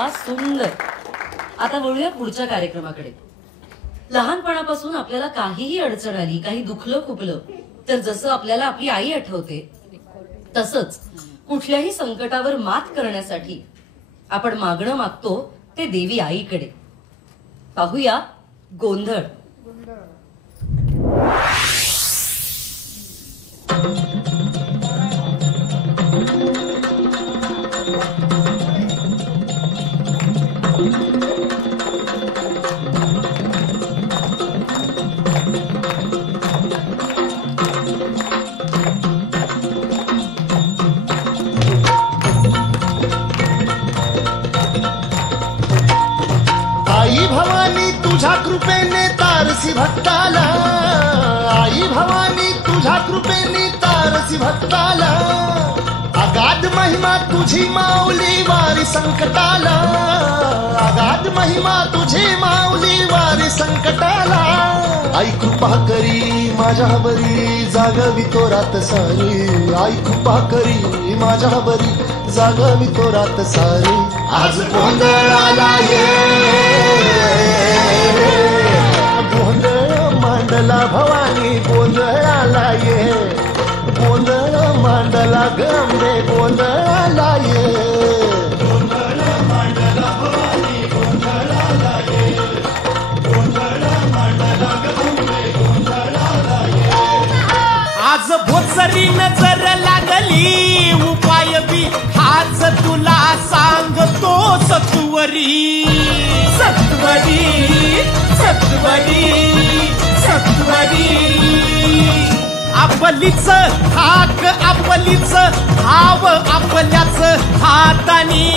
सुंदर. आता वळूया पुढच्या कार्यक्रमाकडे. लहानपणापासून आपल्याला काहीही अडचण आली, काही दुखलं खुपलं तर जसं आपल्याला आपली आई आठवते, तसंच कुठल्याही संकटावर मात करण्यासाठी आपण मागणं मागतो ते देवी आईकडे. पाहूया गोंधळ. आई भवानी तुझ्या कृपेने तारसी भक्ताला, आई भवानी तुझ्या कृपेने तारसी भक्ताला. अगाध महिमा तुझी माऊली वारी संकटाला, अगाध महिमा तुझी माऊली वारी संकटाला. आई कृपा करी माझ्यावरी जागवी तो रात सारी, आई कृपा करी माझ्यावरी जागवी तो रात सारी. आज गोंधळाला ये, गोंधळ मांडला भवानी गोंधळाला ये, गोंधळ मांडला गंगे गोंधळाला ये, गोंधळ मांडला भवानी गोंधळाला ये, गोंधळ मांडला गंगे गोंधळाला ये. आज भोसरी नजर लागली उपाय बी हाच तुला सांगतो सत्वरी, सत्वरी, सत्वरी, सत्वरी. आपलीच हाक आपलीच हाव आपल्याच हातानी.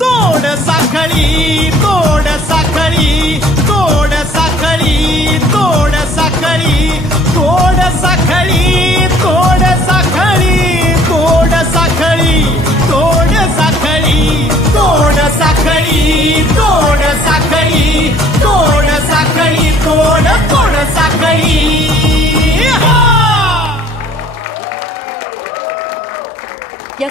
तोड साखळी तोड साखळी तोड साखळी तोड साखळी तोड साखळी तोड साखळी तोड साखळी तोड साखळी तोड साखळी तोड साखळी तोड साखळी तोड तोड साखळी. या